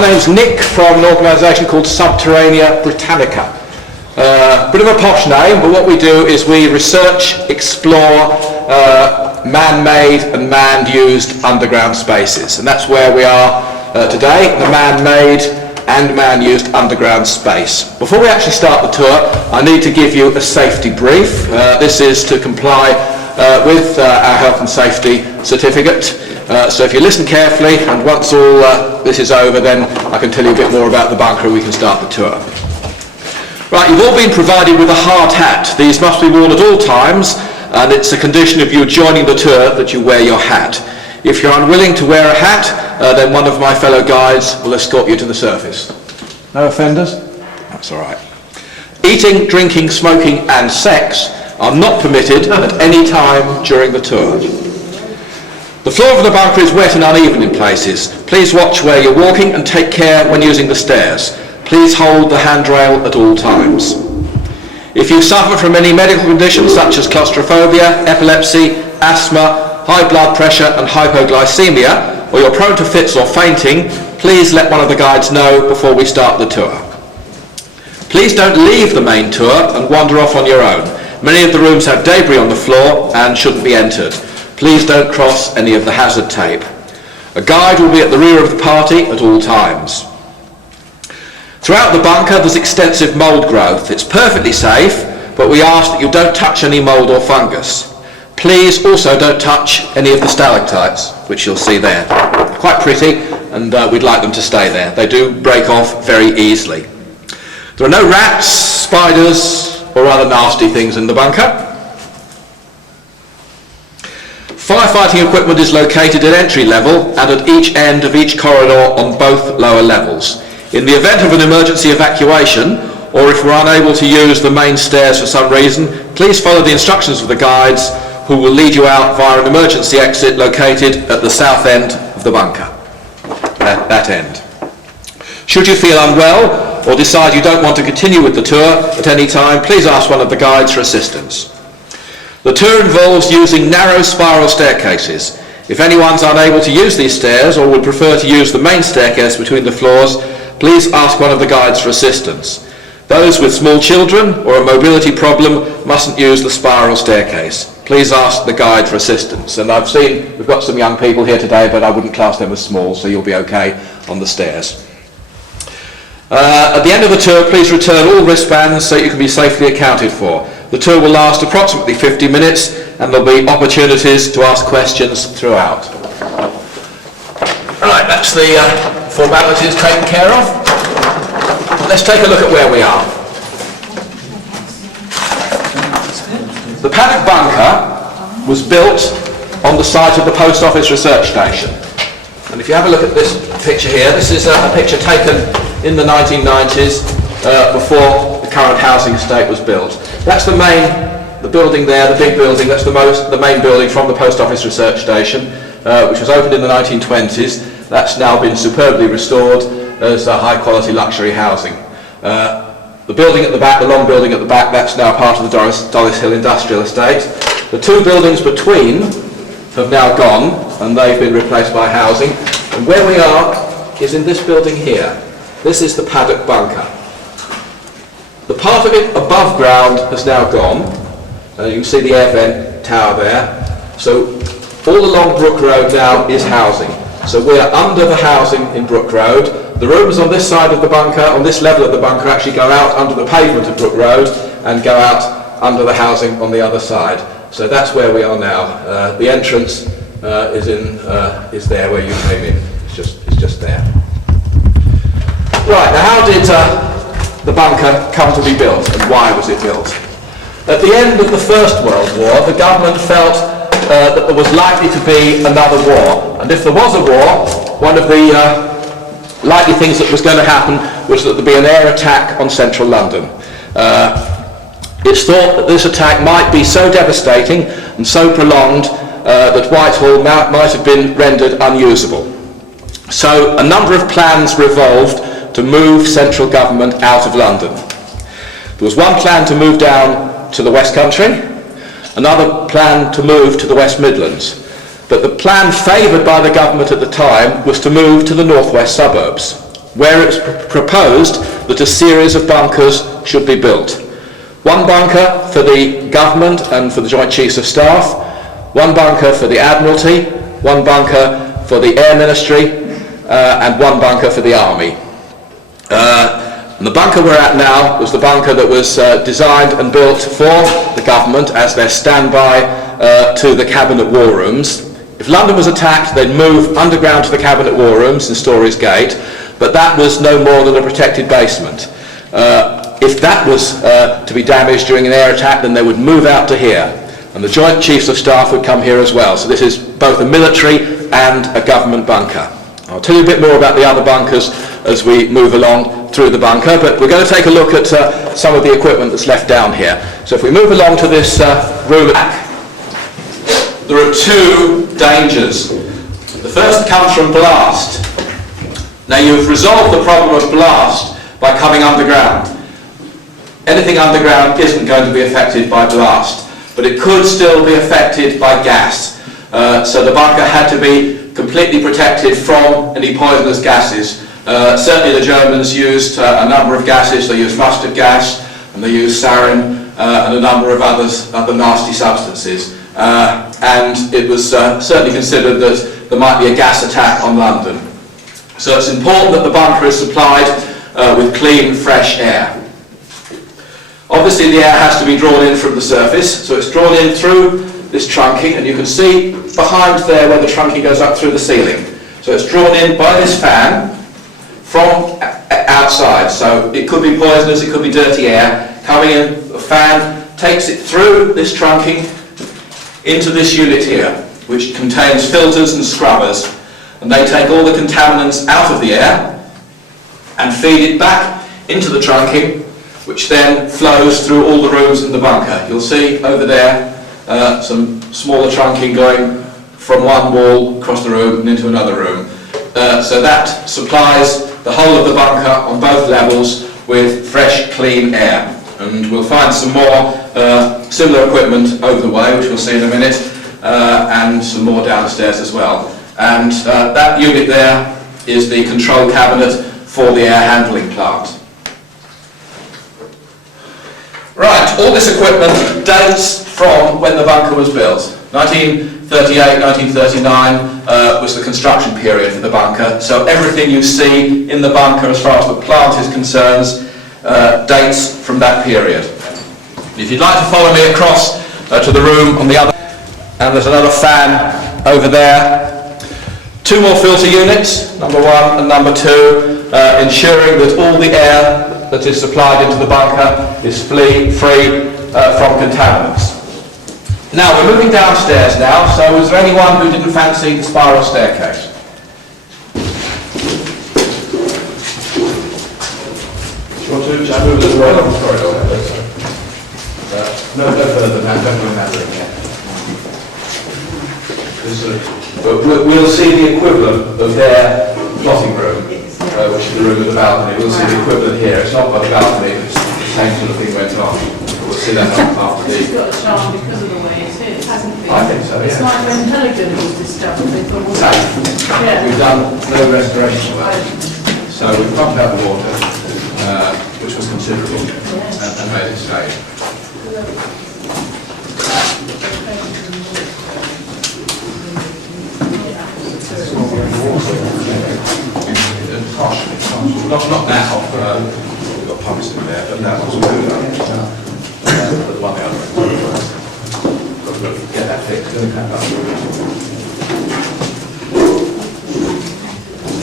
My name's Nick from an organisation called Subterranea Britannica. Bit of a posh name, but what we do is we research, explore man-made and man-used underground spaces, and that's where we are today, the man-made and man-used underground space. Before we actually start the tour, I need to give you a safety brief. This is to comply with our health and safety certificate. So if you listen carefully, and once all this is over, then I can tell you a bit more about the bunker and we can start the tour. Right, you've all been provided with a hard hat. These must be worn at all times, and it's a condition of you joining the tour that you wear your hat. If you're unwilling to wear a hat, then one of my fellow guides will escort you to the surface. No offenders? That's all right. Eating, drinking, smoking and sex are not permitted at any time during the tour. The floor of the bunker is wet and uneven in places. Please watch where you're walking and take care when using the stairs. Please hold the handrail at all times. If you suffer from any medical conditions such as claustrophobia, epilepsy, asthma, high blood pressure and hypoglycemia, or you're prone to fits or fainting, please let one of the guides know before we start the tour. Please don't leave the main tour and wander off on your own. Many of the rooms have debris on the floor and shouldn't be entered. Please don't cross any of the hazard tape. A guide will be at the rear of the party at all times. Throughout the bunker there's extensive mould growth. It's perfectly safe, but we ask that you don't touch any mould or fungus. Please also don't touch any of the stalactites, which you'll see there. They're quite pretty, and we'd like them to stay there. They do break off very easily. There are no rats, spiders, or other nasty things in the bunker. Firefighting equipment is located at entry level and at each end of each corridor on both lower levels. In the event of an emergency evacuation, or if we're unable to use the main stairs for some reason, please follow the instructions of the guides who will lead you out via an emergency exit located at the south end of the bunker. That end. Should you feel unwell or decide you don't want to continue with the tour at any time, please ask one of the guides for assistance. The tour involves using narrow spiral staircases. If anyone's unable to use these stairs or would prefer to use the main staircase between the floors, please ask one of the guides for assistance. Those with small children or a mobility problem mustn't use the spiral staircase. Please ask the guide for assistance. And I've seen we've got some young people here today, but I wouldn't class them as small, so you'll be okay on the stairs. At the end of the tour, please return all wristbands so you can be safely accounted for. The tour will last approximately 50 minutes and there'll be opportunities to ask questions throughout. Right, that's the formalities taken care of. Let's take a look at where we are. The Paddock Bunker was built on the site of the Post Office Research Station. And if you have a look at this picture here, this is a picture taken in the 1990s before the current housing estate was built. That's the building there, the big building, that's the main building from the Post Office Research Station, which was opened in the 1920s. That's now been superbly restored as a high quality luxury housing. The building at the back, the long building at the back, that's now part of the Dollis Hill industrial estate. The two buildings between have now gone and they've been replaced by housing. And where we are is in this building here. This is the Paddock Bunker. The part of it above ground has now gone. You can see the air vent tower there. So all along Brook Road now is housing. So we're under the housing in Brook Road. The rooms on this side of the bunker, on this level of the bunker, actually go out under the pavement of Brook Road and go out under the housing on the other side. So that's where we are now. The entrance is there where you came in. It's just there. Right, now how did the bunker come to be built and why was it built? At the end of the First World War, the government felt that there was likely to be another war. And if there was a war, one of the likely things that was going to happen was that there'd be an air attack on central London. It's thought that this attack might be so devastating and so prolonged that Whitehall might have been rendered unusable. So a number of plans revolved to move central government out of London. There was one plan to move down to the West Country, another plan to move to the West Midlands. But the plan favoured by the government at the time was to move to the northwest suburbs. where it's proposed that a series of bunkers should be built. One bunker for the government and for the Joint Chiefs of Staff, one bunker for the Admiralty, one bunker for the Air Ministry, and one bunker for the Army. And the bunker we're at now was the bunker that was designed and built for the government as their standby to the Cabinet War Rooms. If London was attacked, they'd move underground to the Cabinet War Rooms in Storey's Gate, but that was no more than a protected basement. If that was to be damaged during an air attack, then they would move out to here, and the Joint Chiefs of Staff would come here as well. So this is both a military and a government bunker. I'll tell you a bit more about the other bunkers as we move along through the bunker, but we're going to take a look at some of the equipment that's left down here. So if we move along to this room back, there are two dangers. The first comes from blast. Now you've resolved the problem of blast by coming underground. Anything underground isn't going to be affected by blast, but it could still be affected by gas. So the bunker had to be completely protected from any poisonous gases. Certainly the Germans used a number of gases. They used mustard gas, and they used sarin, and a number of other nasty substances. And it was certainly considered that there might be a gas attack on London. So it's important that the bunker is supplied with clean, fresh air. Obviously the air has to be drawn in from the surface, so it's drawn in through this trunking, and you can see behind there where the trunking goes up through the ceiling. So it's drawn in by this fan from outside, so it could be poisonous, it could be dirty air coming in. The fan takes it through this trunking into this unit here, which contains filters and scrubbers, and they take all the contaminants out of the air and feed it back into the trunking, which then flows through all the rooms in the bunker. You'll see over there some smaller trunking going from one wall across the room and into another room. So that supplies the whole of the bunker on both levels with fresh, clean air. And we'll find some more similar equipment over the way, which we'll see in a minute, and some more downstairs as well. And that unit there is the control cabinet for the air handling plant. Right, all this equipment dates from when the bunker was built. 1938, 1939 was the construction period for the bunker, so everything you see in the bunker as far as the plant is concerned dates from that period. If you'd like to follow me across to the room on the other, and there's another fan over there. Two more filter units, number 1 and number 2, ensuring that all the air that is supplied into the bunker is free from contaminants. Now we're moving downstairs now, so is there anyone who didn't fancy the spiral staircase? Shall I move a little way along the corridor? No further than that, don't go in that room yet. We'll see the equivalent of their plotting room, which is the room with the balcony. We'll see the equivalent here. It's not by the balcony, but the same sort of thing went on. We'll see that after the... It's got a charm because of the way it is, hasn't it? I think so, yeah. It's like when Pelican was discovered. They thought, yeah. We've done no restoration work. So we've pumped out the water, which was considerable, and made it stay. Not now, we've got pumps in there, but that was good. But one the other way. Got to get that fixed,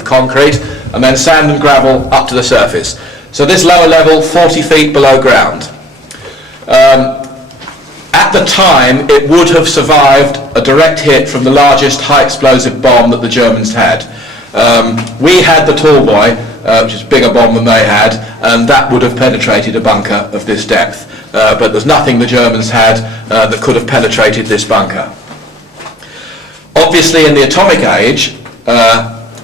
concrete, and then sand and gravel up to the surface. So this lower level, 40 feet below ground. At the time, it would have survived a direct hit from the largest high explosive bomb that the Germans had. We had the tall boy, which is a bigger bomb than they had, and that would have penetrated a bunker of this depth. But there's nothing the Germans had that could have penetrated this bunker. Obviously, in the atomic age,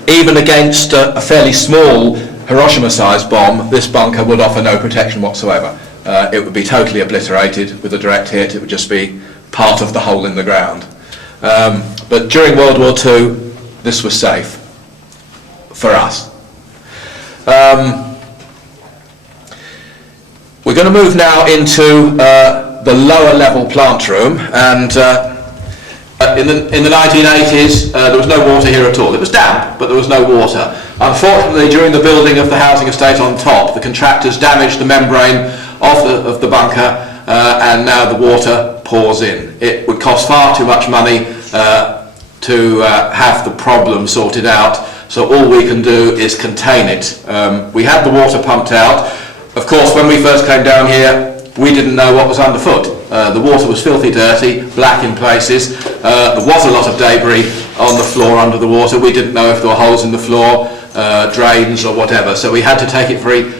even against a fairly small Hiroshima-sized bomb, this bunker would offer no protection whatsoever. It would be totally obliterated with a direct hit. It would just be part of the hole in the ground. But during World War II, this was safe for us. We're going to move now into the lower level plant room, and in the 1980s there was no water here at all. It was damp, but there was no water. Unfortunately, during the building of the housing estate on top, the contractors damaged the membrane of the bunker, and now the water pours in. It would cost far too much money to have the problem sorted out, so all we can do is contain it. We had the water pumped out. Of course, when we first came down here, we didn't know what was underfoot. The water was filthy dirty, black in places. There was a lot of debris on the floor under the water. We didn't know if there were holes in the floor, drains or whatever, so we had to take it very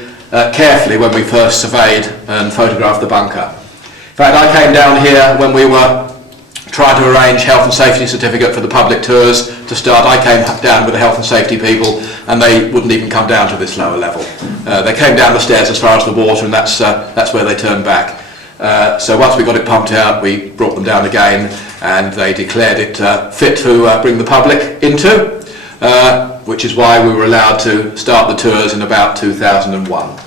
carefully when we first surveyed and photographed the bunker. In fact, I came down here when we were trying to arrange health and safety certificate for the public tours to start. I came down with the health and safety people, and they wouldn't even come down to this lower level. They came down the stairs as far as the water, and that's where they turned back. So once we got it pumped out, we brought them down again, and they declared it fit to bring the public into, which is why we were allowed to start the tours in about 2001.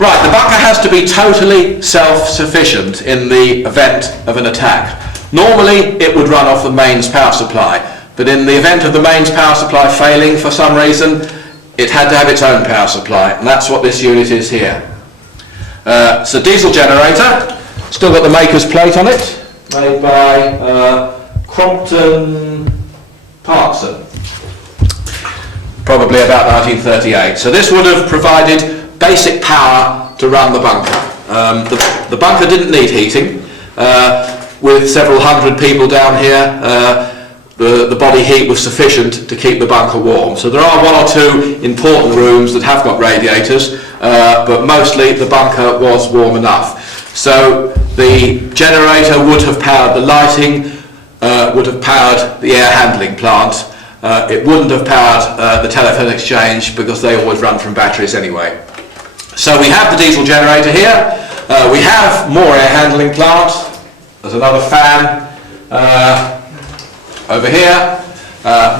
Right, the bunker has to be totally self-sufficient in the event of an attack. Normally it would run off the mains power supply, but in the event of the mains power supply failing for some reason, it had to have its own power supply, and that's what this unit is here. It's a diesel generator, still got the maker's plate on it, made by Crompton Parkson, probably about 1938. So this would have provided basic power to run the bunker. The bunker didn't need heating. With several hundred people down here, the body heat was sufficient to keep the bunker warm. So there are one or two important rooms that have got radiators, but mostly the bunker was warm enough. So the generator would have powered the lighting, would have powered the air handling plant. It wouldn't have powered the telephone exchange, because they always run from batteries anyway. So we have the diesel generator here. We have more air handling plant. There's another fan over here.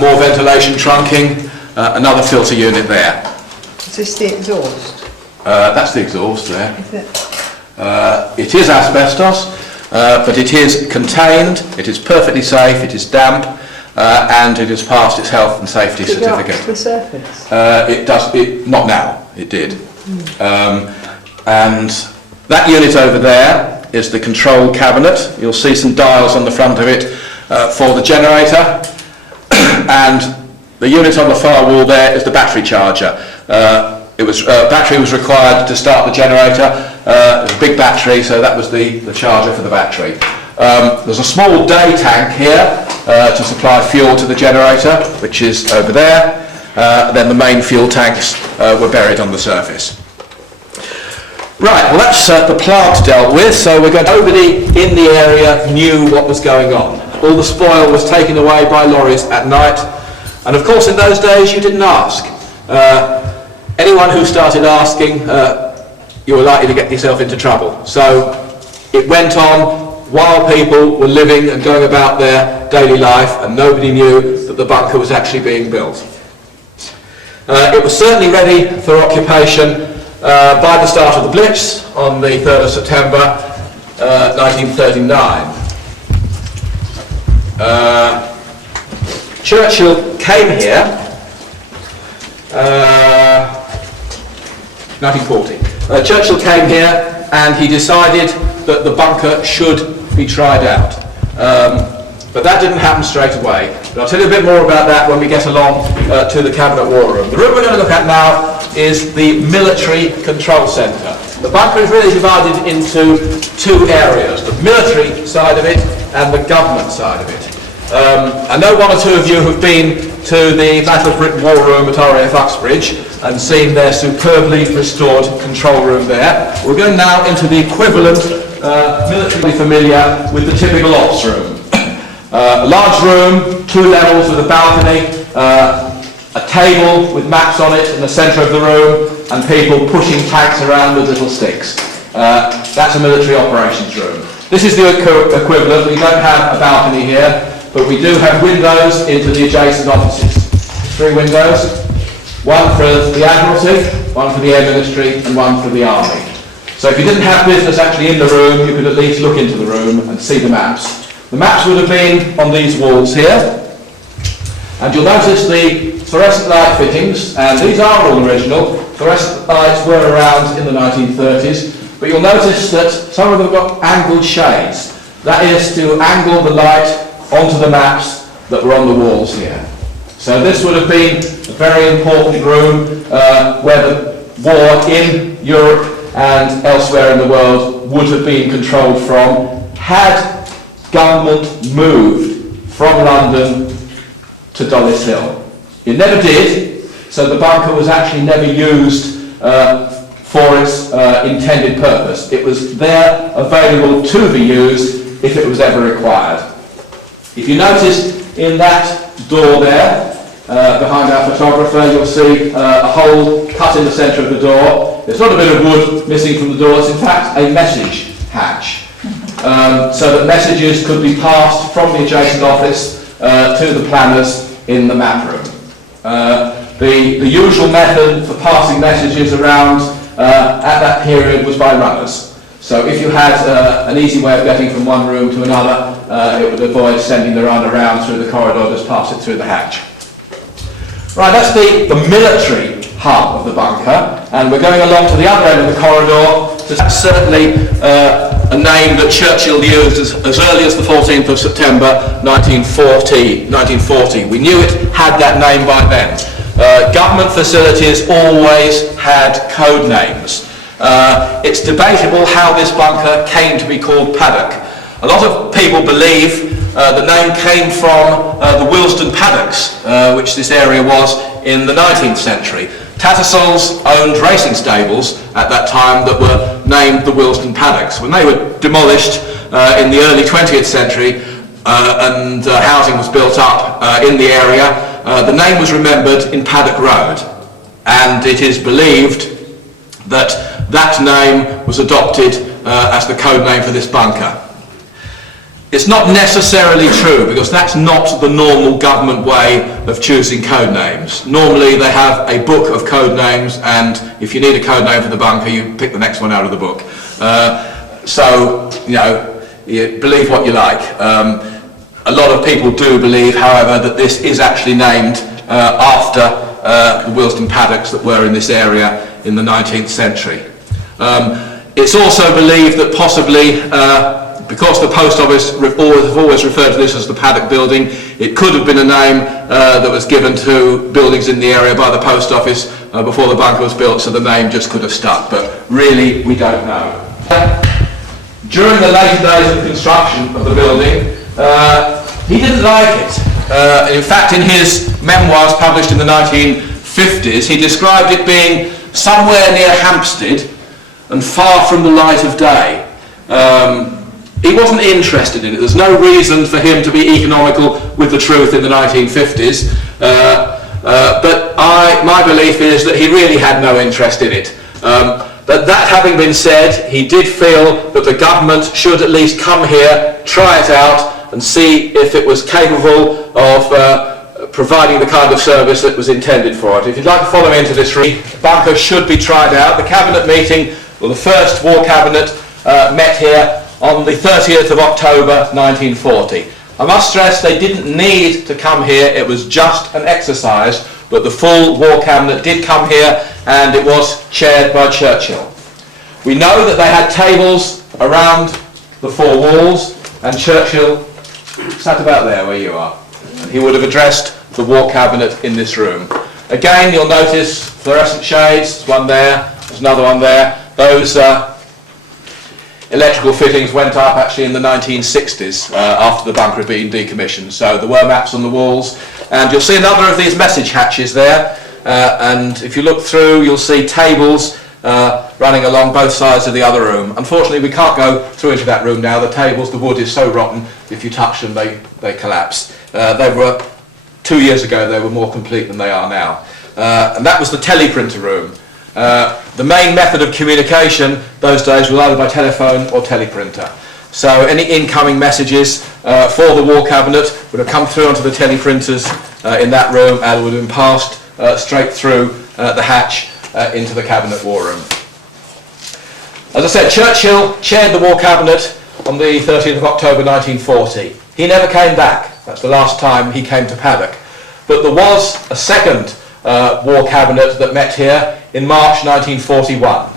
More ventilation trunking. Another filter unit there. Is this the exhaust? That's the exhaust there. Is it? It is asbestos, but it is contained. It is perfectly safe. It is damp. And it has passed its health and safety certificate. Does it go up to the surface? It does. Not now. It did. And that unit over there is the control cabinet. You'll see some dials on the front of it for the generator, and the unit on the far wall there is the battery charger. Battery was required to start the generator. It was a big battery, so that was the charger for the battery. There's a small day tank here to supply fuel to the generator, which is over there. Then the main fuel tanks were buried on the surface. Right, well that's the plant dealt with, so we're going to, nobody in the area knew what was going on. All the spoil was taken away by lorries at night, and of course in those days you didn't ask. Anyone who started asking, you were likely to get yourself into trouble. So it went on while people were living and going about their daily life, and nobody knew that the bunker was actually being built. It was certainly ready for occupation by the start of the Blitz on the 3rd of September 1939. Churchill came here 1940. Churchill came here and he decided that the bunker should be tried out. But that didn't happen straight away. But I'll tell you a bit more about that when we get along to the Cabinet War Room. The room we're going to look at now is the Military Control Centre. The bunker is really divided into two areas, the military side of it and the government side of it. I know one or two of you have been to the Battle of Britain War Room at RAF Uxbridge and seen their superbly restored control room there. We're going now into the equivalent, militarily familiar with the typical ops room. A large room, 2 levels with a balcony, a table with maps on it in the centre of the room, and people pushing tanks around with little sticks. That's a military operations room. This is the equivalent. We don't have a balcony here, but we do have windows into the adjacent offices. 3 windows. one for the Admiralty, one for the Air Ministry, and one for the Army. So if you didn't have business actually in the room, you could at least look into the room and see the maps. The maps would have been on these walls here, and you'll notice the fluorescent light fittings, and these are all original. Fluorescent lights were around in the 1930s, but you'll notice that some of them have got angled shades. That is to angle the light onto the maps that were on the walls here. So this would have been a very important room where the war in Europe and elsewhere in the world would have been controlled from, had government moved from London to Dollis Hill. It never did, so the bunker was actually never used for its intended purpose. It was there available to be used if it was ever required. If you notice in that door there, behind our photographer, you'll see a hole cut in the centre of the door. There's not a bit of wood missing from the door, it's in fact a message hatch. So that messages could be passed from the adjacent office to the planners in the map room. The usual method for passing messages around at that period was by runners. So if you had an easy way of getting from one room to another, it would avoid sending the runner around through the corridor, just pass it through the hatch. Right, that's the military hub of the bunker, and we're going along to the other end of the corridor. That's certainly a name that Churchill used as early as the 14th of September 1940. We knew it had that name by then. Government facilities always had code names. It's debatable how this bunker came to be called Paddock. A lot of people believe the name came from the Willesden Paddocks, which this area was in the 19th century. Tattersall's owned racing stables at that time that were named the Willesden Paddocks. When they were demolished in the early 20th century and housing was built up in the area, the name was remembered in Paddock Road, and it is believed that that name was adopted as the code name for this bunker. It's not necessarily true, because that's not the normal government way of choosing code names. Normally they have a book of code names, and if you need a code name for the bunker, you pick the next one out of the book. So, you know, you believe what you like. A lot of people do believe, however, that this is actually named after the Willesden Paddocks that were in this area in the 19th century. It's also believed that possibly because the post office have always referred to this as the Paddock building, it could have been a name that was given to buildings in the area by the post office before the bunker was built, so the name just could have stuck, but really we don't know. During the later days of the construction of the building, he didn't like it. In fact, in his memoirs published in the 1950s, he described it being somewhere near Hampstead and far from the light of day. He wasn't interested in it. There's no reason for him to be economical with the truth in the 1950s, but my belief is that he really had no interest in it. But that having been said, he did feel that the government should at least come here, try it out, and see if it was capable of providing the kind of service that was intended for it. If you'd like to follow me into this room, the bunker should be tried out. The cabinet meeting, well, the first war cabinet met here on the 30th of October 1940. I must stress they didn't need to come here, it was just an exercise, but the full war cabinet did come here, and it was chaired by Churchill. We know that they had tables around the four walls, and Churchill sat about there where you are, and he would have addressed the war cabinet in this room. Again, you'll notice fluorescent shades, there's one there, there's another one there. Those electrical fittings went up actually in the 1960s after the bunker had been decommissioned, so there were maps on the walls, and you'll see another of these message hatches there, and if you look through you'll see tables running along both sides of the other room. Unfortunately we can't go through into that room now. The tables, the wood is so rotten, if you touch them they collapse. They were 2 years ago, they were more complete than they are now. And that was the Teleprinter Room. The main method of communication those days was either by telephone or teleprinter. So any incoming messages for the war cabinet would have come through onto the teleprinters in that room and would have been passed straight through the hatch into the Cabinet War Room. As I said, Churchill chaired the War Cabinet on the 13th of October 1940. He never came back. That's the last time he came to Paddock. But there was a second War Cabinet that met here in March 1941.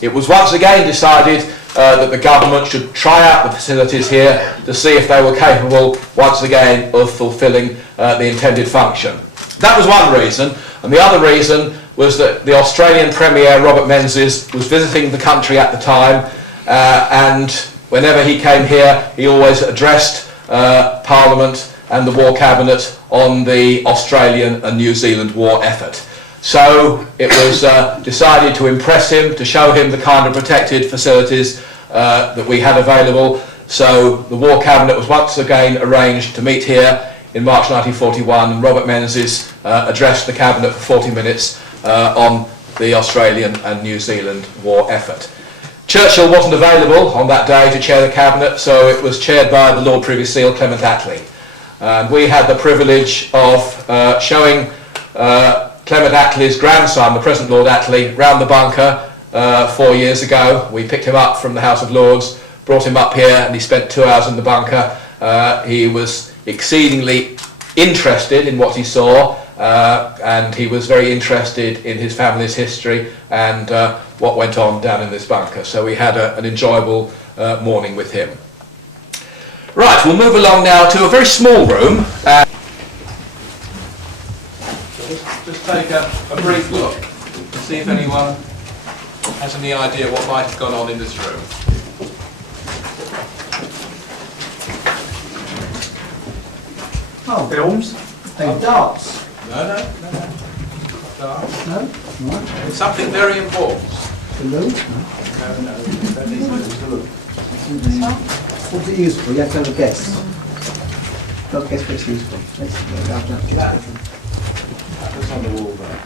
It was once again decided that the government should try out the facilities here to see if they were capable once again of fulfilling the intended function. That was one reason, and the other reason was that the Australian Premier, Robert Menzies, was visiting the country at the time, and whenever he came here, he always addressed Parliament and the War Cabinet on the Australian and New Zealand war effort. So it was decided to impress him, to show him the kind of protected facilities that we had available. So the War Cabinet was once again arranged to meet here in March 1941, and Robert Menzies addressed the Cabinet for 40 minutes on the Australian and New Zealand war effort. Churchill wasn't available on that day to chair the Cabinet, so it was chaired by the Lord Privy Seal, Clement Attlee. We had the privilege of showing Clement Attlee's grandson, the present Lord Attlee, round the bunker 4 years ago. We picked him up from the House of Lords, brought him up here, and he spent 2 hours in the bunker. He was exceedingly interested in what he saw, and he was very interested in his family's history and what went on down in this bunker. So we had an enjoyable morning with him. Right, we'll move along now to a very small room. Just take a brief look and see if anyone has any idea what might have gone on in this room. Oh, films. Darts. No. Darts. No? Right. It's something very important. Blue? No. No. What's it used for? You have to have a guess. Not guess what it's used for. Let's go down to That's on the wall there.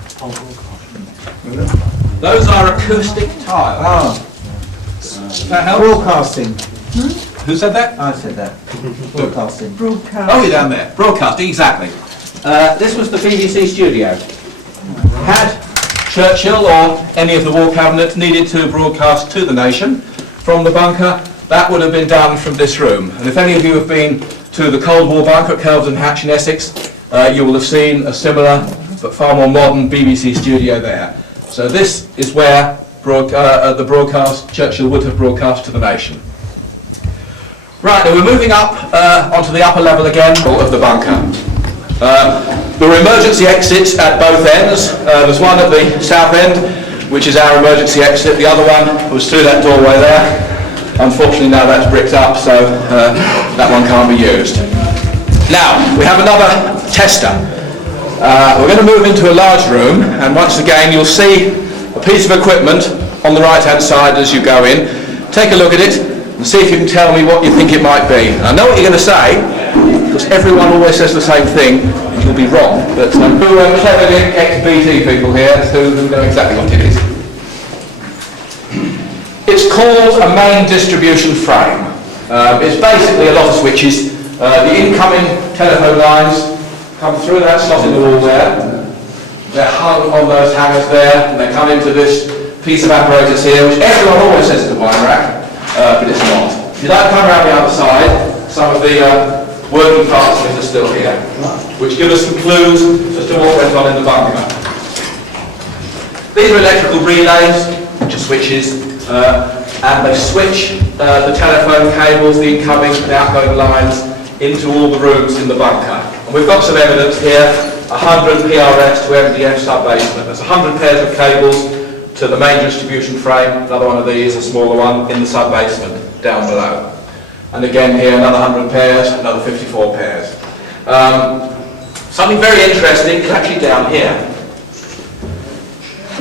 Those are acoustic tiles. Ah, Does that help? broadcasting. Who said that? I said that. Broadcasting. Broadcast. Oh, you're down there. Broadcasting, exactly. This was the BBC studio. Had Churchill or any of the War Cabinet needed to broadcast to the nation from the bunker, that would have been done from this room. And if any of you have been to the Cold War bunker at Kelvedon Hatch in Essex, you will have seen a similar but far more modern BBC studio there. So this is where the broadcast Churchill would have broadcast to the nation. Right, now we're moving up onto the upper level again of the bunker. There are emergency exits at both ends. There's one at the south end, which is our emergency exit. The other one was through that doorway there. Unfortunately now that's bricked up, so that one can't be used. Now, we have another tester. We're going to move into a large room, and once again you'll see a piece of equipment on the right hand side as you go in. Take a look at it and see if you can tell me what you think it might be. And I know what you're going to say, because everyone always says the same thing, and you'll be wrong, but two clever ex-BT people here who know exactly what it is. It's called a main distribution frame. It's basically a lot of switches. The incoming telephone lines come through that slot in the wall there. They're hung on those hangers there, and they come into this piece of apparatus here, which everyone always says is a wine rack, but it's not. If you like, come around the other side, some of the working parts of it are still here, which give us some clues as to what went on in the bunker. These are electrical relays, which are switches, and they switch the telephone cables, the incoming and outgoing lines, into all the rooms in the bunker. And we've got some evidence here, 100 PRS to MDF sub-basement. There's 100 pairs of cables to the main distribution frame, another one of these, a smaller one, in the sub-basement, down below. And again here, another 100 pairs, another 54 pairs. Something very interesting is actually down here,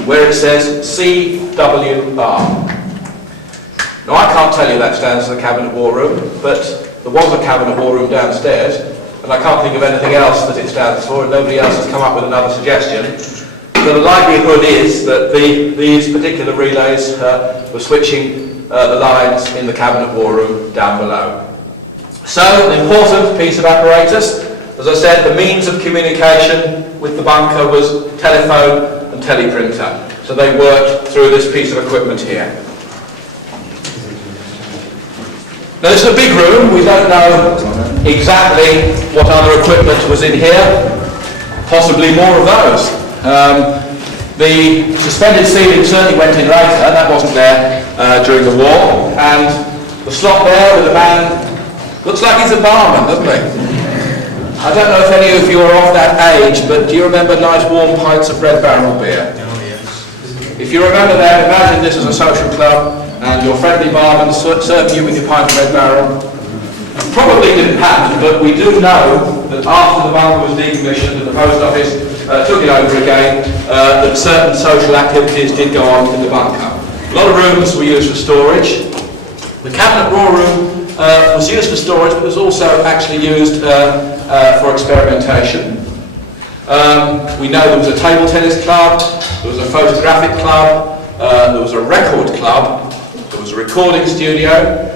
where it says CWR. Now I can't tell you that stands for the Cabinet War Room, but there was a Cabinet War Room downstairs, and I can't think of anything else that it stands for, and nobody else has come up with another suggestion. So the likelihood is that these particular relays were switching the lines in the Cabinet War Room down below. So, an important piece of apparatus. The As I said, the means of communication with the bunker was telephone and teleprinter. So they worked through this piece of equipment here. Now this is a big room. We don't know exactly what other equipment was in here. Possibly more of those. The suspended ceiling certainly went in later. That wasn't there during the war. And the slot there with the man looks like he's a barman, doesn't he? I don't know if any of you are of that age, but do you remember nice warm pints of Red Barrel beer? Oh yes. If you remember that, imagine this as a social club and your friendly barman serving you with your pint of Red Barrel. Probably didn't happen, but we do know that after the bunker was decommissioned and the post office took it over again, that certain social activities did go on in the bunker. A lot of rooms were used for storage. The cabinet drawer room was used for storage, but was also actually used for experimentation. We know there was a table tennis club, there was a photographic club, there was a record club, there was a recording studio.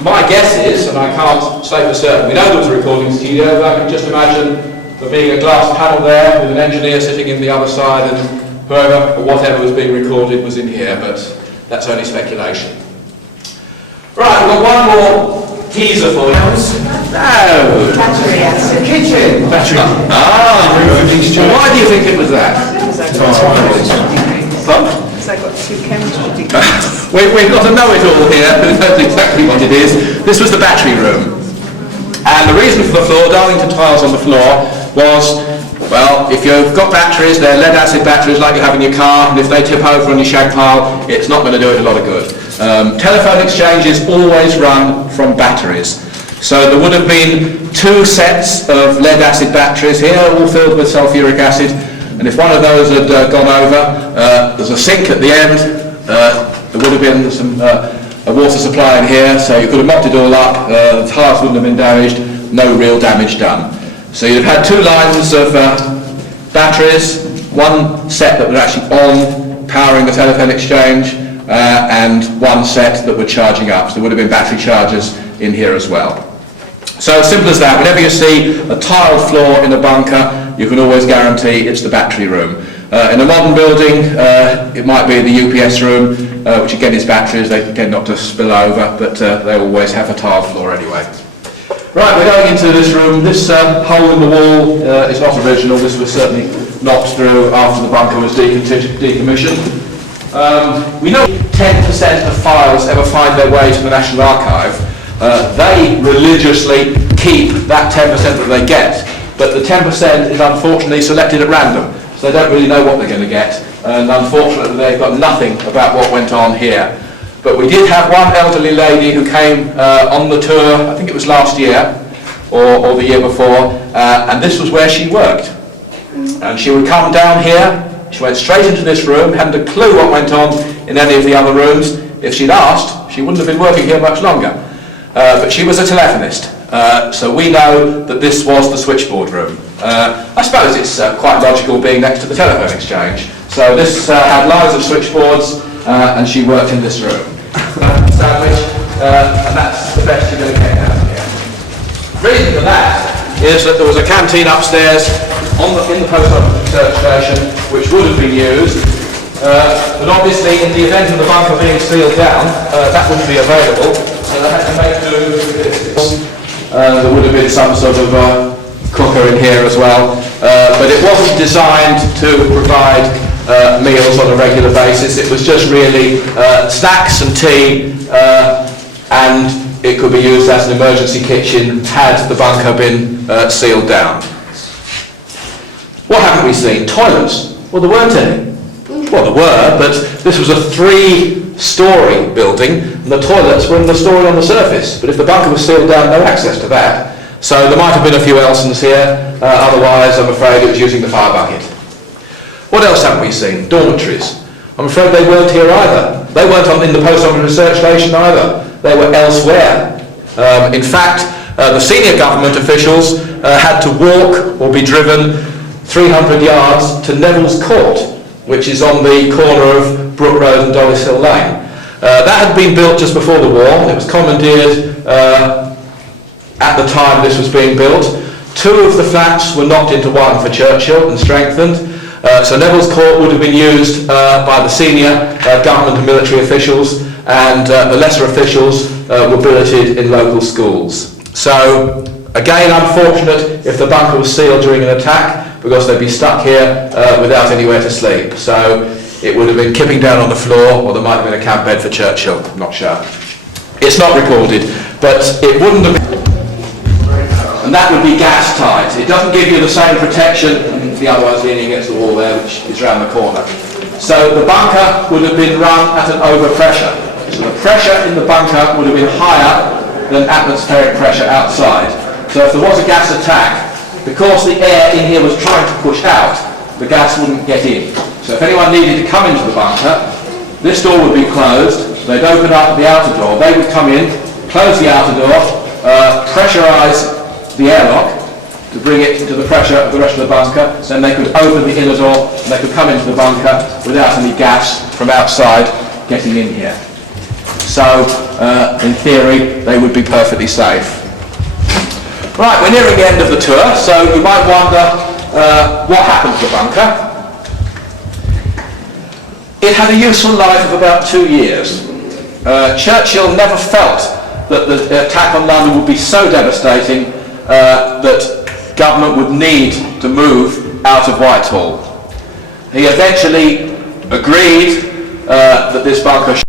My guess is, and I can't say for certain, we know there was a recording studio, but I can just imagine there being a glass panel there with an engineer sitting in the other side and whoever or whatever was being recorded was in here, but that's only speculation. Right, we've got one more teaser for you. No! Battery acid. Kitchen! Battery. Why do you think it was that? Because I got two chemistry degrees. We've got to know it all here, who knows exactly what it is. This was the battery room. And the reason for the floor, Darlington tiles on the floor, was, well, if you've got batteries, they're lead acid batteries like you have in your car, and if they tip over on your shag pile, it's not going to do it a lot of good. Telephone exchanges always run from batteries. So there would have been two sets of lead acid batteries here, all filled with sulfuric acid, and if one of those had gone over, there's a sink at the end, there would have been some a water supply in here, so you could have mopped it all up, the tiles wouldn't have been damaged, no real damage done. So you'd have had two lines of batteries, one set that was actually on, powering the telephone exchange, and one set that were charging up. So there would have been battery chargers in here as well. So simple as that. Whenever you see a tiled floor in a bunker, you can always guarantee it's the battery room. In a modern building, it might be the UPS room, which again is batteries. They tend not to spill over, but they always have a tiled floor anyway. Right, we're going into this room. This hole in the wall is not original. This was certainly knocked through after the bunker was decommissioned. We know 10% of files ever find their way to the National Archive. They religiously keep that 10% that they get, but the 10% is unfortunately selected at random, so they don't really know what they're going to get, and unfortunately they've got nothing about what went on here. But we did have one elderly lady who came on the tour, I think it was last year, or the year before, and this was where she worked. And she would come down here, she went straight into this room, hadn't a clue what went on in any of the other rooms. If she'd asked, she wouldn't have been working here much longer. But she was a telephonist, so we know that this was the switchboard room. I suppose it's quite logical being next to the telephone exchange. So this had lines of switchboards, and she worked in this room. Sandwich, and that's the best you're going to get out of here. The reason for that is that there was a canteen upstairs in the post office research station, which would have been used, but obviously in the event of the bunker being sealed down, that wouldn't be available, so they had to make do with this. There would have been some sort of cooker in here as well, but it wasn't designed to provide meals on a regular basis. It was just really snacks and tea, and it could be used as an emergency kitchen had the bunker been sealed down. What haven't we seen? Toilets. Well, there weren't any. Well, there were, but this was a 3-storey building, and the toilets were in the story on the surface. But if the bunker was sealed down, no access to that. So there might have been a few Elsons here, otherwise I'm afraid it was using the fire bucket. What else haven't we seen? Dormitories. I'm afraid they weren't here either. They weren't in the post office research station either. They were elsewhere. In fact, the senior government officials had to walk or be driven 300 yards to Neville's Court, which is on the corner of Brook Road and Dollis Hill Lane. That had been built just before the war. It was commandeered at the time this was being built 2 of the flats were knocked into one for Churchill and strengthened. So Neville's Court would have been used by the senior government and military officials, and the lesser officials were billeted in local schools. So again, unfortunate if the bunker was sealed during an attack, because they'd be stuck here without anywhere to sleep. So it would have been kipping down on the floor, or there might have been a camp bed for Churchill, I'm not sure. It's not recorded, but it wouldn't have been, and that would be gas tight. It doesn't give you the same protection, and the other one's leaning against the wall there, which is round the corner. So the bunker would have been run at an overpressure. So the pressure in the bunker would have been higher than atmospheric pressure outside. So if there was a gas attack, because the air in here was trying to push out, the gas wouldn't get in. So if anyone needed to come into the bunker, this door would be closed, they'd open up the outer door, they would come in, close the outer door, pressurise the airlock to bring it to the pressure of the rest of the bunker, then they could open the inner door and they could come into the bunker without any gas from outside getting in here. So, in theory, they would be perfectly safe. Right, we're nearing the end of the tour, so you might wonder what happened to the bunker. It had a useful life of about 2 years. Churchill never felt that the attack on London would be so devastating that government would need to move out of Whitehall. He eventually agreed that this bunker